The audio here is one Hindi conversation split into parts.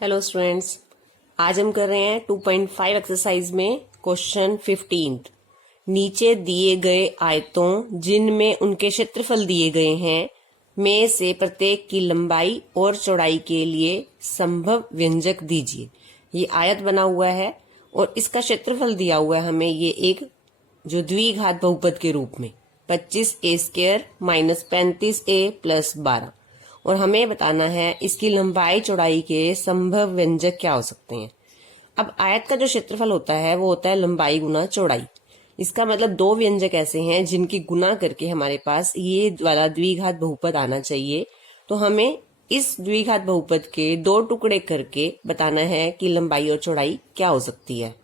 हेलो स्टूडेंट्स, आज हम कर रहे हैं 2.5 एक्सरसाइज में क्वेश्चन 15। नीचे दिए गए आयतों जिनमें उनके क्षेत्रफल दिए गए हैं में से प्रत्येक की लंबाई और चौड़ाई के लिए संभव व्यंजक दीजिए। ये आयत बना हुआ है और इसका क्षेत्रफल दिया हुआ है हमें ये एक जो द्विघात बहुपद के रूप में 25a² - 35a + 12 और हमें बताना है इसकी लंबाई चौड़ाई के संभव व्यंजक क्या हो सकते हैं। अब आयत का जो क्षेत्रफल होता है वो होता है लंबाई गुना चौड़ाई। इसका मतलब दो व्यंजक ऐसे हैं जिनकी गुना करके हमारे पास ये वाला द्विघात बहुपद आना चाहिए। तो हमें इस द्विघात बहुपद के दो टुकड़े करके बताना है कि लंबाई और चौड़ाई क्या हो सकती है।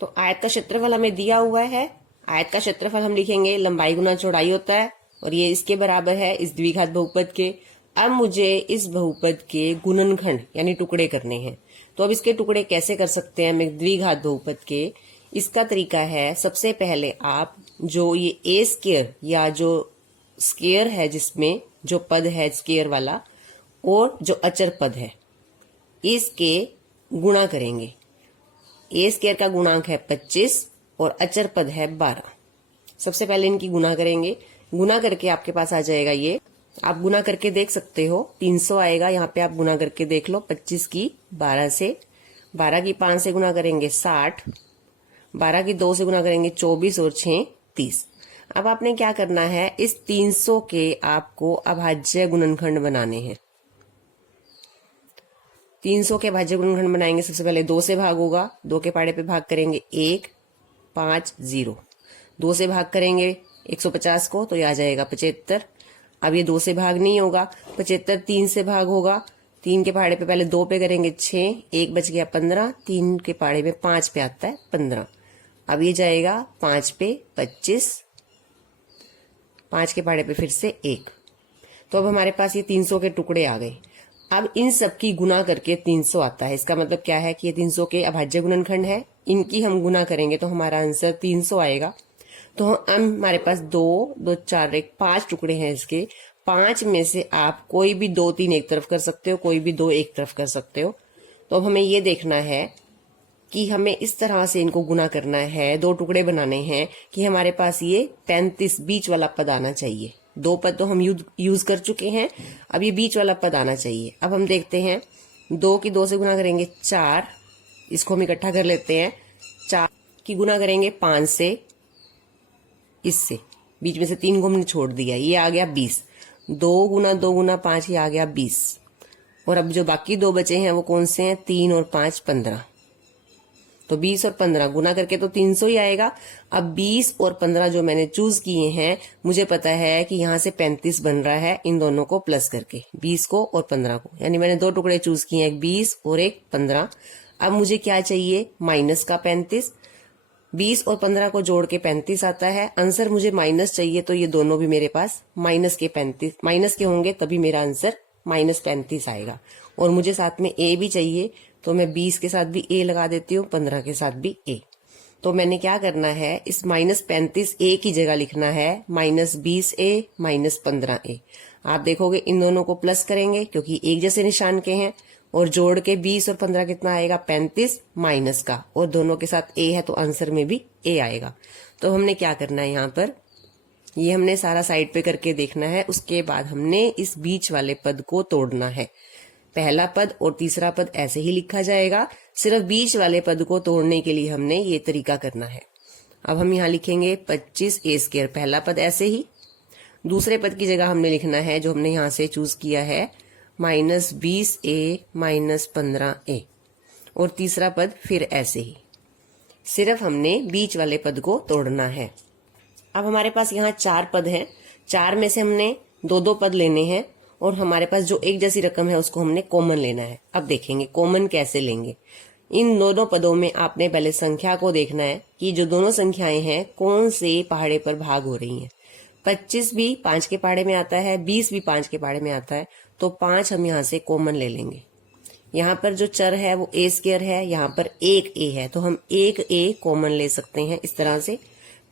तो आयत का क्षेत्रफल हमें दिया हुआ है। आयत का क्षेत्रफल हम लिखेंगे लंबाई गुना चौड़ाई होता है और ये इसके बराबर है इस द्विघात बहुपद के। अब मुझे इस बहुपद के गुणनखंड यानी टुकड़े करने हैं। तो अब इसके टुकड़े कैसे कर सकते हैं हम द्विघात बहुपद के? इसका तरीका है, सबसे पहले आप जो ये a² या जो स्क्वायर है जिसमें जो पद है स्क्वायर वाला और जो अचर पद है इसके गुणा करेंगे। a² का गुणांक है 25 और अचर पद है 12। सबसे पहले इनकी गुणा करेंगे। गुना करके आपके पास आ जाएगा ये, आप गुना करके देख सकते हो 300 आएगा। यहाँ पे आप गुना करके देख लो। 25 की 12 से, 12 की 5 से गुना करेंगे 60, 12 की 2 से गुना करेंगे 24 और 6 30। अब आपने क्या करना है, इस 300 के आपको अभाज्य गुणनखंड बनाने हैं। 300 के अभाज्य गुणनखंड बनाएंगे। सबसे पहले 2 से भाग होगा, 2 के पाड़े पे भाग करेंगे 1 5 0। 2 से भाग करेंगे 150 को तो ये आ जाएगा 75। अब ये 2 से भाग नहीं होगा, 75 3 से भाग होगा। 3 के पहाड़े पे पहले 2 पे करेंगे 6, 1 बच गया 15, 3 के पहाड़े में 5 पे आता है 15। अब ये जाएगा 5 पे 25, 5 के पहाड़े पे फिर से 1। तो अब हमारे पास ये 300 के टुकड़े आ गए। अब इन सब की गुना करके 300 आता है। इसका मतलब क्या है कि ये 300 के अभाज्य गुणनखंड है। इनकी हम गुना करेंगे तो हमारा आंसर 300 आएगा। तो हम हमारे पास 2 2 4 1 5 टुकड़े हैं इसके। 5 में से आप कोई भी 2 3 एक तरफ कर सकते हो, कोई भी 2 एक तरफ कर सकते हो। तो अब हमें ये देखना है कि हमें इस तरह से इनको गुना करना है, 2 टुकड़े बनाने हैं कि हमारे पास ये 35 बीच वाला पद आना चाहिए। 2 पद तो हम यूज कर चुके हैं, अब ये बीच वाला पद आना चाहिए। अब हम देखते हैं 2 की 2 से गुना करेंगे 4, इसको हम इकट्ठा कर लेते हैं। 4 की गुना करेंगे 5 से, इससे बीच में से 3 को हमने छोड़ दिया, ये आ गया 20। 2 गुना 2 गुना 5 ये आ गया 20। और अब जो बाकी 2 बचे हैं वो कौन से हैं? 3 और 5 15। तो 20 और 15 गुना करके तो 300 ही आएगा। अब 20 और 15 जो मैंने चूज किए हैं, मुझे पता है कि यहाँ से 35 बन रहा है इन दोनों को प्लस करके, 20 को और 15 को। यानी मैंने 2 टुकड़े चूज किए हैं, एक 20 और एक 15। अब मुझे क्या चाहिए? माइनस का 35। 20 और 15 को जोड़ के 35 आता है। आंसर मुझे माइनस चाहिए, तो ये दोनों भी मेरे पास माइनस के होंगे, तभी मेरा आंसर -35 आएगा। और मुझे साथ में ए भी चाहिए, तो मैं 20 के साथ भी ए लगा देती हूँ, 15 के साथ भी ए। तो मैंने क्या करना है, इस -35 ए की जगह लिखना है -20 ए -15 ए। आप देखोगे इन दोनों को प्लस करेंगे क्योंकि एक जैसे निशान के हैं, और जोड़ के 20 और 15 कितना आएगा? 35 माइनस का, और दोनों के साथ ए है तो आंसर में भी ए आएगा। तो हमने क्या करना है, यहाँ पर ये हमने सारा साइड पे करके देखना है। उसके बाद हमने इस बीच वाले पद को तोड़ना है। पहला पद और तीसरा पद ऐसे ही लिखा जाएगा, सिर्फ बीच वाले पद को तोड़ने के लिए हमने ये तरीका करना है। अब हम यहाँ लिखेंगे 25a², पहला पद ऐसे ही। दूसरे पद की जगह हमने लिखना है जो हमने यहाँ से चूज किया है -20a -15a, और तीसरा पद फिर ऐसे ही। सिर्फ हमने बीच वाले पद को तोड़ना है। अब हमारे पास यहाँ 4 पद हैं। 4 में से हमने 2 पद लेने हैं, और हमारे पास जो एक जैसी रकम है उसको हमने कॉमन लेना है। अब देखेंगे कॉमन कैसे लेंगे। इन दोनों पदों में आपने पहले संख्या को देखना है कि जो दोनों संख्याएं हैं कौन से पहाड़े पर भाग हो रही हैं। 25 भी 5 के पहाड़े में आता है, 20 भी 5 के पहाड़े में आता है, तो 5 हम यहाँ से कॉमन ले लेंगे। यहाँ पर जो चर है वो a² है, यहाँ पर 1a है, तो हम 1a कॉमन ले सकते हैं इस तरह से।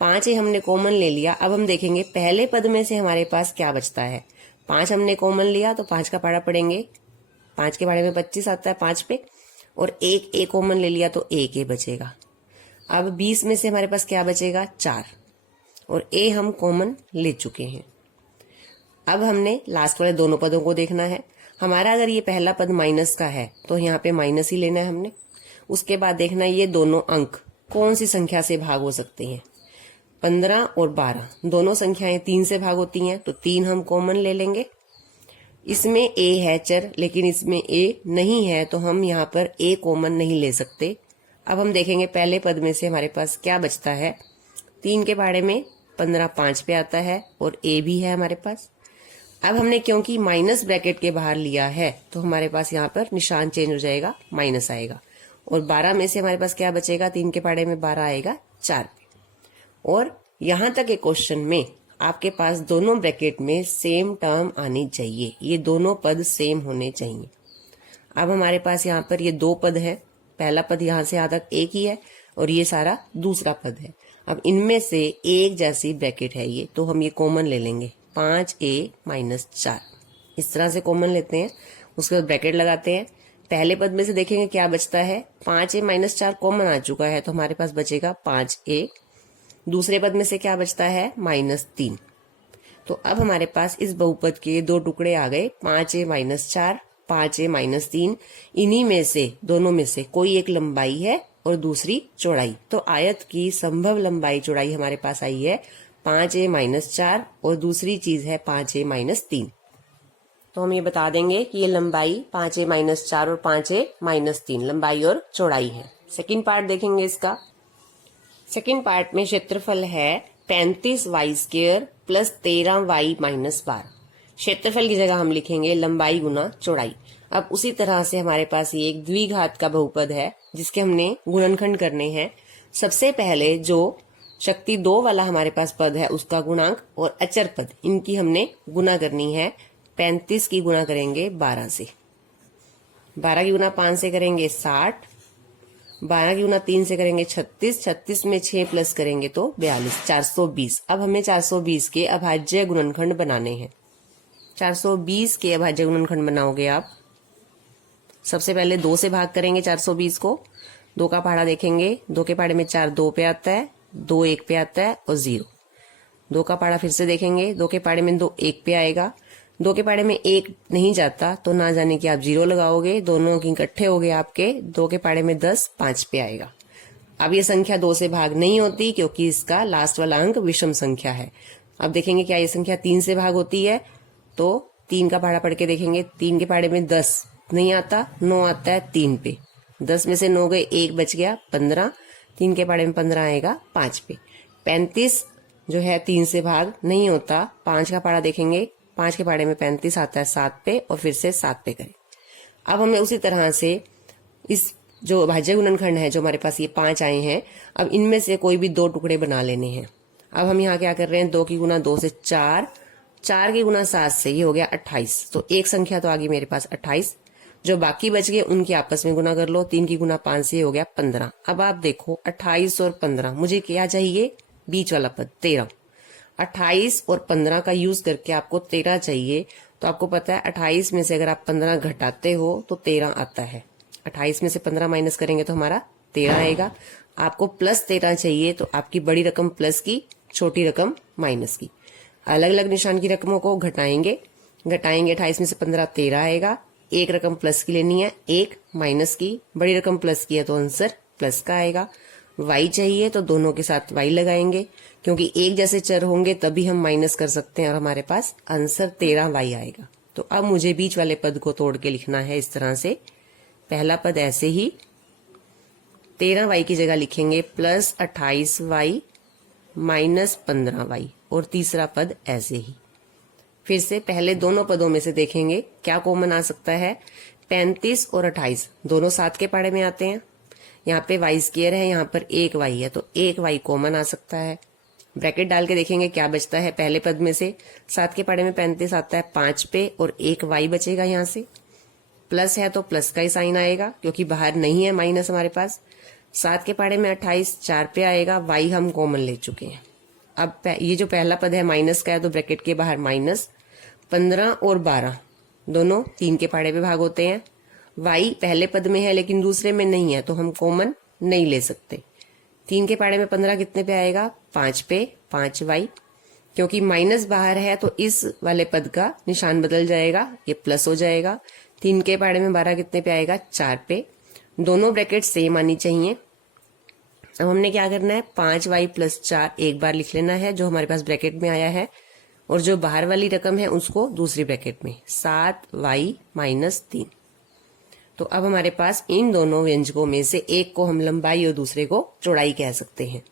5a हमने कॉमन ले लिया। अब हम देखेंगे पहले पद में से हमारे पास क्या बचता है। 5 हमने कॉमन लिया तो 5 का पहाड़ा पड़ेंगे 5 के भाड़े में 25 आता है 5 पे, और एक ए कॉमन ले लिया तो एक ए बचेगा। अब 20 में से हमारे पास क्या बचेगा 4, और ए हम कॉमन ले चुके हैं। अब हमने लास्ट वाले दोनों पदों को देखना है। हमारा अगर ये पहला पद माइनस का है तो यहाँ पे माइनस ही लेना है हमने। उसके बाद देखना है ये दोनों अंक कौन सी संख्या से भाग हो सकते हैं। 15 और 12 दोनों संख्याएं 3 से भाग होती हैं, तो 3 हम कॉमन ले लेंगे। इसमें ए है चर, लेकिन इसमें ए नहीं है, तो हम यहाँ पर ए कॉमन नहीं ले सकते। अब हम देखेंगे पहले पद में से हमारे पास क्या बचता है। 3 के भाड़े में 15 5 पे आता है, और ए भी है हमारे पास। अब हमने क्योंकि माइनस ब्रैकेट के बाहर लिया है तो हमारे पास यहाँ पर निशान चेंज हो जाएगा, माइनस आएगा। और 12 में से हमारे पास क्या बचेगा, 3 के भाड़े में 12 आएगा 4 पे। और यहां तक एक क्वेश्चन में आपके पास दोनों ब्रैकेट में सेम टर्म आनी चाहिए, ये दोनों पद सेम होने चाहिए। अब हमारे पास यहाँ पर ये 2 पद है, पहला पद यहाँ से यहाँ तक एक ही है और ये सारा दूसरा पद है। अब इनमें से एक जैसी ब्रैकेट है ये, तो हम ये कॉमन ले लेंगे 5a माइनस 4, इस तरह से कॉमन लेते हैं। उसके बाद ब्रैकेट लगाते हैं। पहले पद में से देखेंगे क्या बचता है, 5a माइनस 4 कॉमन आ चुका है, तो हमारे पास बचेगा 5a। दूसरे पद में से क्या बचता है, -3। तो अब हमारे पास इस बहुपद के 2 टुकड़े आ गए, 5a माइनस 4, 5a माइनस 3। इन्हीं में से दोनों में से कोई एक लंबाई है और दूसरी चौड़ाई। तो आयत की संभव लंबाई चौड़ाई हमारे पास आई है 5a माइनस 4, और दूसरी चीज है 5a माइनस 3। तो हम ये बता देंगे कि ये लंबाई 5a माइनस 4 और 5a माइनस 3 लंबाई और चौड़ाई है। सेकंड पार्ट देखेंगे इसका। सेकंड पार्ट में क्षेत्रफल है 35y square plus 13y minus 12। क्षेत्रफल की जगह हम लिखेंगे लंबाई गुना चौड़ाई। अब उसी तरह से हमारे पास ये एक द्विघात का बहुपद है जिसके हमने गुणनखंड करने हैं। सबसे पहले जो शक्ति 2 वाला हमारे पास पद है उसका गुणांक और अचर पद, इनकी हमने गुना करनी है। 35 की गुना करेंगे 12 से, 12 की गुना 5 से करेंगे 60, 12 की गुना 3 से करेंगे 36, 36 में 6 प्लस करेंगे तो 42, 420। अब हमें 420 के अभाज्य गुणनखंड बनाने हैं। 420 के अभाज्य गुणनखंड बनाओगे आप। सबसे पहले 2 से भाग करेंगे 420 को। 2 का पहाड़ा देखेंगे, 2 के पहाड़े में 4 2 पे आता है, 2 1 पे आता है और 0। 2 का पहाड़ा फिर से देखेंगे, 2 के पहाड़े में 2 1 पे आएगा, 2 के पहाड़े में 1 नहीं जाता तो ना जाने कि आप 0 लगाओगे, दोनों की इकट्ठे हो गए आपके। 2 के पहाड़े में 10 5 पे आएगा। अब ये संख्या 2 से भाग नहीं होती क्योंकि इसका लास्ट वाला अंक विषम संख्या है। अब देखेंगे क्या ये संख्या 3 से भाग होती है, तो 3 का पहाड़ा पढ़ के देखेंगे। 3 के पहाड़े में 10 नहीं आता, 9 आता है 3 पे। 10 में से 9 गए, 1 बच गया 15। 3 के पहाड़े में 15 आएगा 5 पे। 35 जो है 3 से भाग नहीं होता। 5 का पहाड़ा देखेंगे, 5 के पहाड़े में 35 आता है 7 पे और फिर से 7 पे करें। अब हमें उसी तरह से इस जो भाज्य गुणनखंड है जो हमारे पास ये 5 आए हैं, अब इनमें से कोई भी 2 टुकड़े बना लेने हैं। अब हम यहाँ क्या कर रहे हैं, 2 की गुना 2 से 4, 4 की गुना 7 से, ये हो गया 28। तो एक संख्या तो आ गई मेरे पास 28। जो बाकी बच गए उनके आपस में गुना कर लो। 3 की गुना 5 से हो गया 15। अब आप देखो 28 और 15, मुझे क्या चाहिए, बीच वाला पद 13। 28 और 15 का यूज करके आपको 13 चाहिए। तो आपको पता है 28 में से अगर आप 15 घटाते हो तो 13 आता है। 28 में से 15 माइनस करेंगे तो हमारा 13 आएगा। आपको प्लस 13 चाहिए तो आपकी बड़ी रकम प्लस की, छोटी रकम माइनस की। अलग अलग निशान की रकमों को घटाएंगे। 28 में से 15 13 आएगा। एक रकम प्लस की लेनी है, एक माइनस की। बड़ी रकम प्लस की है तो आंसर प्लस का आएगा। y चाहिए तो दोनों के साथ y लगाएंगे, क्योंकि एक जैसे चर होंगे तभी हम माइनस कर सकते हैं, और हमारे पास आंसर 13y आएगा। तो अब मुझे बीच वाले पद को तोड़ के लिखना है इस तरह से। पहला पद ऐसे ही 13y की जगह लिखेंगे प्लस 28y माइनस 15y, और तीसरा पद ऐसे ही। फिर से पहले दोनों पदों में से देखेंगे क्या कॉमन आ सकता है। 35 और 28 दोनों 7 के पहाड़े में आते हैं। यहाँ पे y स्क्वायर है, यहाँ पर 1y है, तो 1y कॉमन आ सकता है। ब्रैकेट डाल के देखेंगे क्या बचता है। पहले पद में से 7 के पहाड़े में 35 आता है 5 पे, और 1y बचेगा। यहाँ से प्लस है तो प्लस का ही साइन आएगा, क्योंकि बाहर नहीं है माइनस हमारे पास। 7 के पहाड़े में 28 4 पे आएगा। y हम कॉमन ले चुके हैं। अब ये जो पहला पद है माइनस का है, तो ब्रैकेट के बाहर माइनस। 15 और 12 दोनों 3 के पहाड़े पे भाग होते हैं। y पहले पद में है लेकिन दूसरे में नहीं है तो हम कॉमन नहीं ले सकते। 3 के पहाड़े में 15 कितने पे आएगा? 5 पे, 5y। क्योंकि माइनस बाहर है तो इस वाले पद का निशान बदल जाएगा, ये प्लस हो जाएगा। 3 के पहाड़े में 12 कितने पे आएगा? 4 पे। दोनों ब्रैकेट सेम आनी चाहिए। अब हमने क्या करना है? 5y + 4 एक बार लिख लेना है जो हमारे पास ब्रैकेट में आया है, और जो बाहर वाली रकम है उसको दूसरी ब्रैकेट में, 7y - 3। तो अब हमारे पास इन दोनों व्यंजकों में से एक को हम लंबाई और दूसरे को चौड़ाई कह सकते हैं।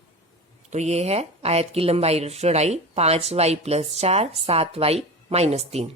तो ये है आयत की लंबाई और चौड़ाई 5y + 4 7y - 3।